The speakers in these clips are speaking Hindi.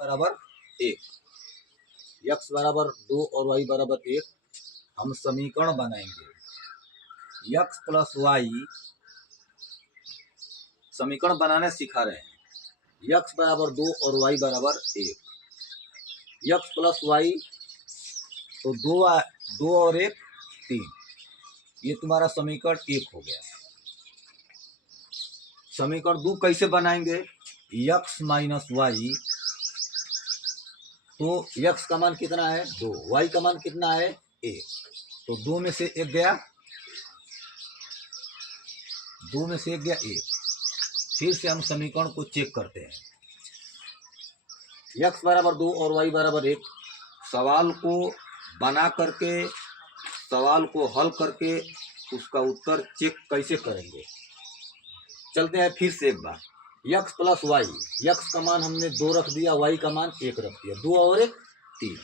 बराबर 1, x बराबर 2 और y बराबर 1। हम समीकरण बनाएंगे x प्लस वाई, समीकरण बनाने सिखा रहे हैं। x बराबर 2 और y बराबर 1, x प्लस वाई तो 2 और 1 3, ये तुम्हारा समीकरण 1 हो गया। समीकरण 2 कैसे बनाएंगे? x माइनस वाई, तो x का मान कितना है 2, y का मान कितना है 1, तो 2 में से 1 गया, 2 में से 1 गया 1। फिर से हम समीकरण को चेक करते हैं। x बराबर 2 और y बराबर 1, सवाल को बना करके, सवाल को हल करके उसका उत्तर चेक कैसे करेंगे, चलते हैं फिर से एक बार। x प्लस वाई, x का मान हमने 2 रख दिया, y का मान 1 रख दिया, 2 और 1 3।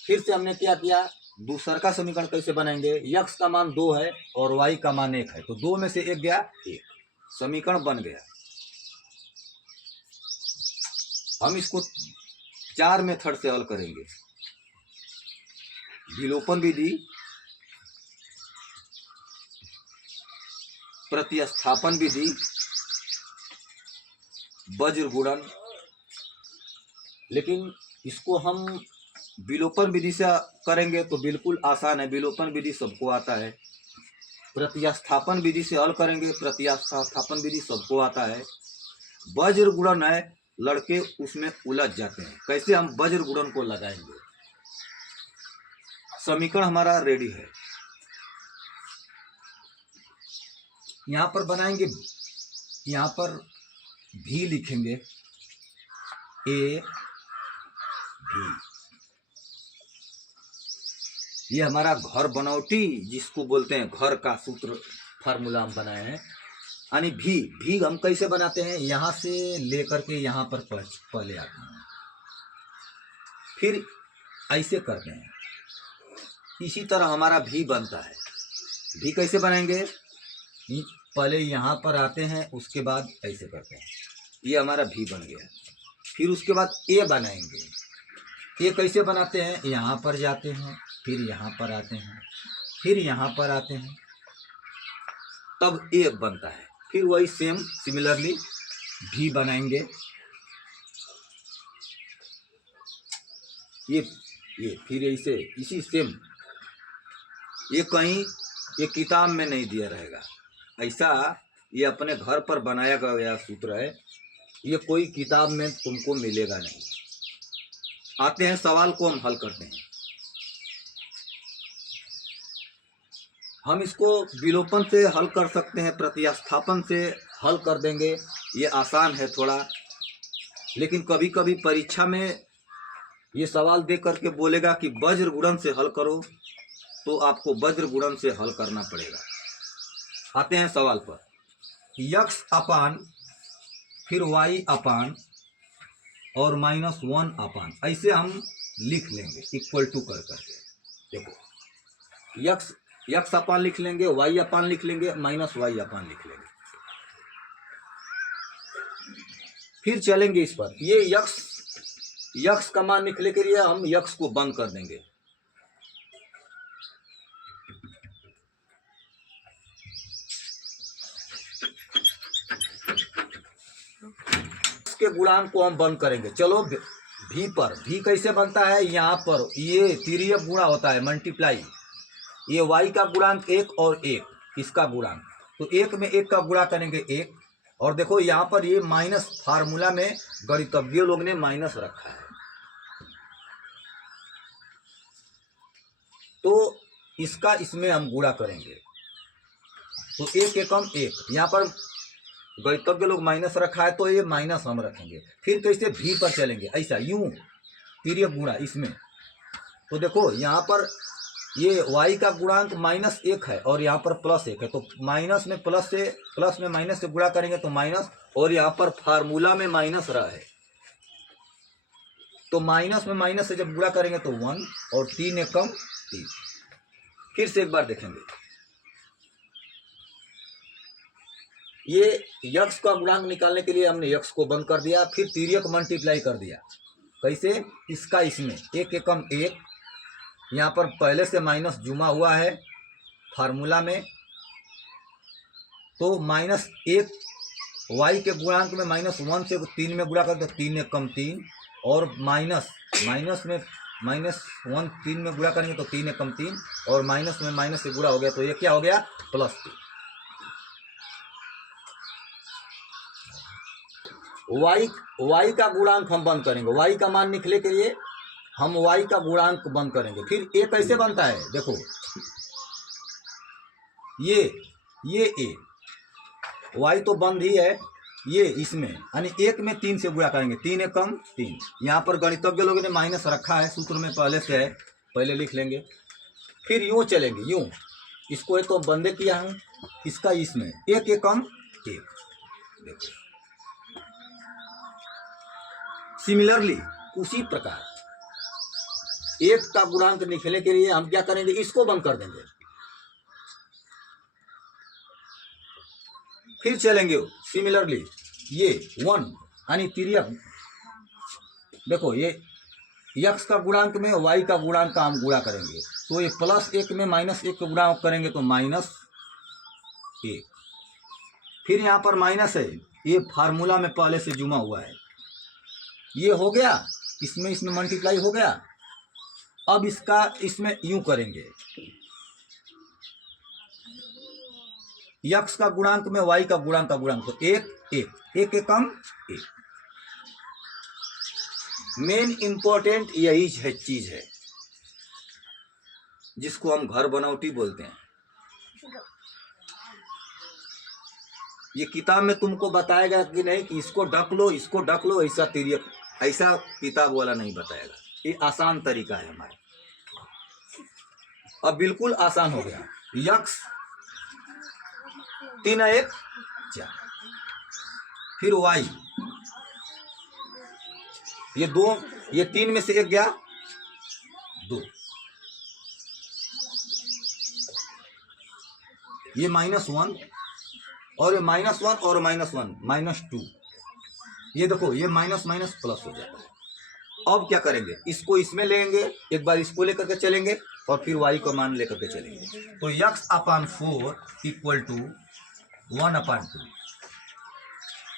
फिर से हमने क्या किया, दूसरा का समीकरण कैसे बनाएंगे? x का मान 2 है और y का मान 1 है, तो 2 में से 1 गया 1, समीकरण बन गया। हम इसको 4 मेथड से हल करेंगे। विलोपन विधि, प्रतिस्थापन विधि, वज्र गुणन। लेकिन इसको हम विलोपन विधि से करेंगे तो बिल्कुल आसान है, विलोपन विधि सबको आता है। प्रतिस्थापन विधि से हल करेंगे, प्रतिस्थापन विधि सबको आता है। वज्र गुणन है, लड़के उसमें उलझ जाते हैं। कैसे हम वज्र गुणन को लगाएंगे? समीकरण हमारा रेडी है, यहां पर बनाएंगे। यहां पर भी लिखेंगे, ए भी, ये हमारा घर बनौटी जिसको बोलते हैं, घर का सूत्र फार्मूला हम बनाए हैं। यानी भी हम कैसे बनाते हैं? यहां से लेकर के यहां पर पहले आते हैं, फिर ऐसे करते हैं। इसी तरह हमारा भी बनता है। भी कैसे बनाएंगे? पहले यहाँ पर आते हैं, उसके बाद ऐसे करते हैं, ये हमारा भी बन गया। फिर उसके बाद ए बनाएंगे। ए कैसे बनाते हैं? यहाँ पर जाते हैं, फिर यहाँ पर आते हैं, फिर यहाँ पर आते हैं, तब ए बनता है। फिर वही सेम सिमिलरली भी बनाएंगे। ये फिर ऐसे इसी सेम, ये कहीं ये किताब में नहीं दिया रहेगा ऐसा, ये अपने घर पर बनाया गया सूत्र है, ये कोई किताब में तुमको मिलेगा नहीं। आते हैं सवाल को हम हल करते हैं। हम इसको विलोपन से हल कर सकते हैं, प्रतिस्थापन से हल कर देंगे, ये आसान है थोड़ा। लेकिन कभी कभी परीक्षा में ये सवाल दे करके बोलेगा कि वज्र गुणन से हल करो, तो आपको वज्र गुणन से हल करना पड़ेगा। आते हैं सवाल पर। x अपान, फिर y अपान और -1 अपान, ऐसे हम लिख लेंगे इक्वल टू कर करके। देखो x अपान लिख लेंगे, y अपान लिख लेंगे, -y अपान लिख लेंगे। फिर चलेंगे इस पर। ये x का मान निकले के लिए हम x को बंद कर देंगे। के गुणांक को हम बंद करेंगे। चलो भी पर, भी कैसे बनता है? यहाँ पर ये तिर्यक गुणा होता है, मल्टीप्लाई। ये y का गुणांक 1 और 1 इसका गुणांक, तो 1 में 1 का गुणा करेंगे 1। और देखो यहाँ पर ये माइनस, फार्मूला में गणितज्ञ लोग ने माइनस रखा है, तो इसका इसमें हम गुणा करेंगे, तो 1 एकम 1, यहाँ पर गणितज्ञ लोग माइनस रखा है, तो ये माइनस हम रखेंगे। फिर कैसे भी पर चलेंगे, ऐसा यूं तिर्यक गुणा इसमें। तो देखो यहाँ पर ये y का गुणांक -1 है और यहाँ पर +1 है, तो माइनस में प्लस से, प्लस में माइनस से गुणा करेंगे तो माइनस, और यहाँ पर फार्मूला में माइनस रहा है, तो माइनस में माइनस से जब गुणा करेंगे तो 1 और 3 एकम 3। फिर से एक बार देखेंगे, ये यक्स का गुणांक निकालने के लिए हमने यक्स को बंद कर दिया, फिर तिर्यक मल्टीप्लाई कर दिया। कैसे? इसका इसमें एक एकम एक, यहाँ पर पहले से माइनस जुमा हुआ है फार्मूला में, तो माइनस एक वाई के गुणांक में -1 से 3 में गुणा कर दो, 3 एकम 3, और माइनस में -1 3 में गुणा करेंगे तो 3 एकम 3, और माइनस में माइनस से गुणा हो गया तो ये क्या हो गया? +3। वाई का गुणांक हम बंद करेंगे, वाई का मान निकले के लिए हम वाई का गुणांक बंद करेंगे। फिर ए कैसे बनता है? देखो ये ए वाई तो बंद ही है, ये इसमें यानी एक में 3 से गुणा करेंगे, 3 एकम 3। यहाँ पर गणितज्ञ लोगों ने माइनस रखा है, सूत्र में पहले से है, पहले लिख लेंगे। फिर यूँ चलेंगे, यूँ इसको एक तो बंदे किया हूँ, इसका इसमें एक एकम एक। देखो सिमिलरली उसी प्रकार एक का गुणांक निकलने के लिए हम क्या करेंगे? इसको बंद कर देंगे। फिर चलेंगे सिमिलरली ये 1 यानी तिर्यक, देखो ये यक्स का गुणांक में वाई का गुणांक का हम गुणा करेंगे, तो ये +1 में -1 का गुणा करेंगे तो -1। फिर यहाँ पर माइनस है, ये फार्मूला में पहले से जुमा हुआ है, ये हो गया, इसमें मल्टीप्लाई हो गया। अब इसका इसमें यूं करेंगे, यक्स का गुणांक में वाई का गुणांक तो एक एकम एक। मेन इंपॉर्टेंट यही है चीज है जिसको हम घर बनावटी बोलते हैं। ये किताब में तुमको बताएगा कि नहीं कि इसको ढक लो, इसको ढक लो, ऐसा तिर्यक, ऐसा किताब वाला नहीं बताएगा। ये आसान तरीका है हमारा, अब बिल्कुल आसान हो गया। यक्स 3 1 4, फिर वाई ये 2, ये 3 में से 1 गया 2, ये -1 और ये -1 और -1 -2, ये देखो ये माइनस प्लस हो जाता है। अब क्या करेंगे? इसको इसमें लेंगे, एक बार इसको लेकर के चलेंगे और फिर वाई को मान लेकर के चलेंगे, तो x/4 = 1/2।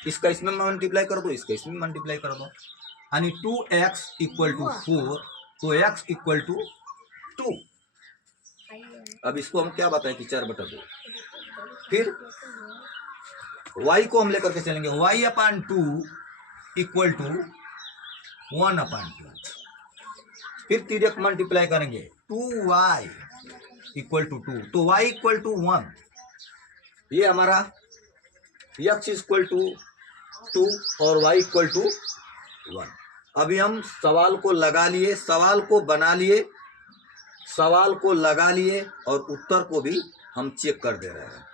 इसका इसमें मल्टीप्लाई कर दो, इसका इसमें मल्टीप्लाई कर दो, यानी 2x = 4, तो x = 2। अब इसको हम क्या बताएं कि 4/2। फिर y को हम लेकर के चलेंगे, y/2 = 1/2। फिर तिर्यक मल्टीप्लाई करेंगे, 2y = 2, तो y = 1। ये हमारा x = 2 और y = 1। अभी हम सवाल को लगा लिए, सवाल को बना लिए, सवाल को लगा लिए और उत्तर को भी हम चेक कर दे रहे हैं।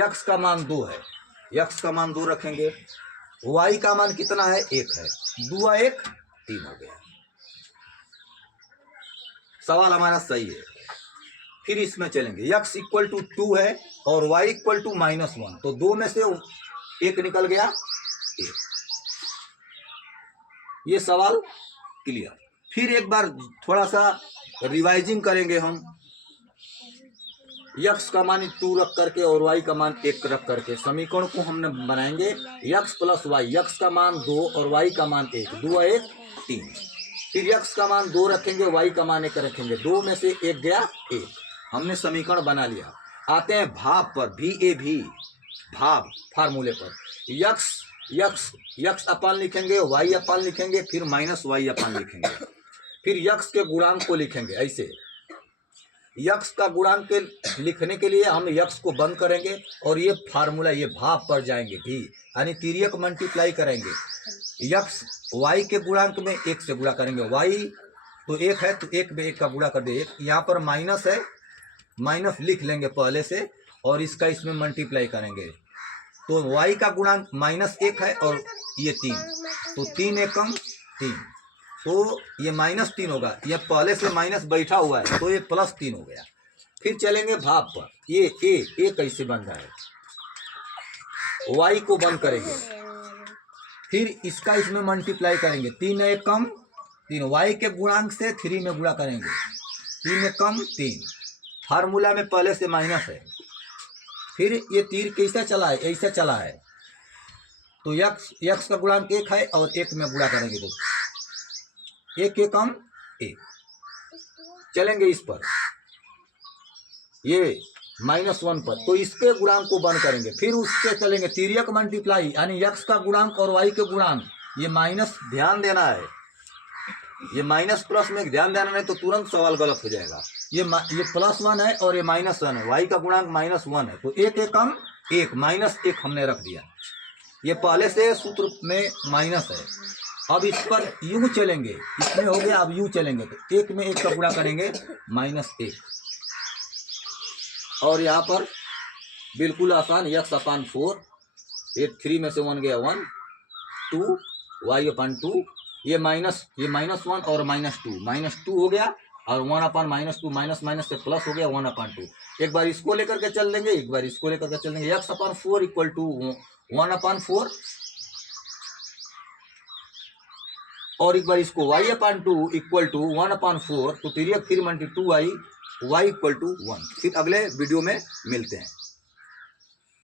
x का मान 2 है, x का मान 2 रखेंगे, y का मान कितना है? 1 है, 2 1 3 हो गया। सवाल हमारा सही है। फिर इसमें चलेंगे, x = 2 है और y = -1, तो 2 में से 1 निकल गया 1। ये सवाल क्लियर। फिर एक बार थोड़ा सा रिवाइजिंग करेंगे हम, x का मान 2 रख करके और y का मान 1 रख करके समीकरण को हमने बनाएंगे x + y, x का मान 2 और y का मान 1, 2 1 3। फिर x का मान 2 रखेंगे, y का मान 1 रखेंगे, 2 में से 1 गया 1। हमने समीकरण बना लिया। आते हैं भाव पर, VAV भाव फार्मूले पर। x अपान लिखेंगे, y अपान लिखेंगे, फिर -y अपान लिखेंगे, फिर x के गुणांक को लिखेंगे। ऐसे x का गुणांक के लिखने के लिए हम x को बंद करेंगे और ये फार्मूला, ये भाव पर जाएंगे भी, यानी तिर्यक मल्टीप्लाई करेंगे। x y के गुणांक में 1 से गुणा करेंगे, y तो 1 है तो 1 में 1 का गुणा कर दे 1। यहाँ पर माइनस है, माइनस लिख लेंगे पहले से और इसका इसमें मल्टीप्लाई करेंगे, तो y का गुणांक -1 है और ये 3, तो 3 एकम 3, तो ये -3 होगा। ये पहले से माइनस बैठा हुआ है तो ये +3 हो गया। फिर चलेंगे भाव पर, ये ए कैसे बन रहा है? y को बंद करेंगे, फिर इसका इसमें मल्टीप्लाई करेंगे, 3 एक कम 3, y के गुणांक से 3 में गुणा करेंगे, 3 एक कम 3, फार्मूला में पहले से माइनस है, फिर ये तीर कैसे चला है, ऐसे चला है, तो x का गुणांक 1 है और 1 में गुणा करेंगे तो 1 के कम 1, चलेंगे इस पर, ये -1 पर, तो इसके गुणांक को बंद करेंगे, फिर उसके चलेंगे तिर्यक मल्टीप्लाई, यानी x का गुणांक और y के गुणांक, ये माइनस ध्यान देना है, ये माइनस प्लस में ध्यान देना नहीं तो तुरंत सवाल गलत हो जाएगा। ये +1 है और ये -1 है, y का गुणांक -1 है, तो 1 के कम 1, -1 हमने रख दिया, ये पहले से सूत्र में माइनस है। अब इस पर यूं चलेंगे, इसमें हो गया, अब यूं चलेंगे तो 1 में 1 का गुणा करेंगे -1, और यहाँ पर बिल्कुल आसान, x/4, ये 3 में से 1 गया 1, 2 y/2, ये -1 और -2 हो गया, और 1/-2 माइनस से प्लस हो गया 1/2। एक बार इसको लेकर के चल देंगे, एक बार इसको लेकर के चल देंगे, x/4 इक्वल टू 1/4, और एक बार इसको y/2 इक्वल टू 1/4, तो फिर 2y, y इक्वल टू 1। फिर अगले वीडियो में मिलते हैं।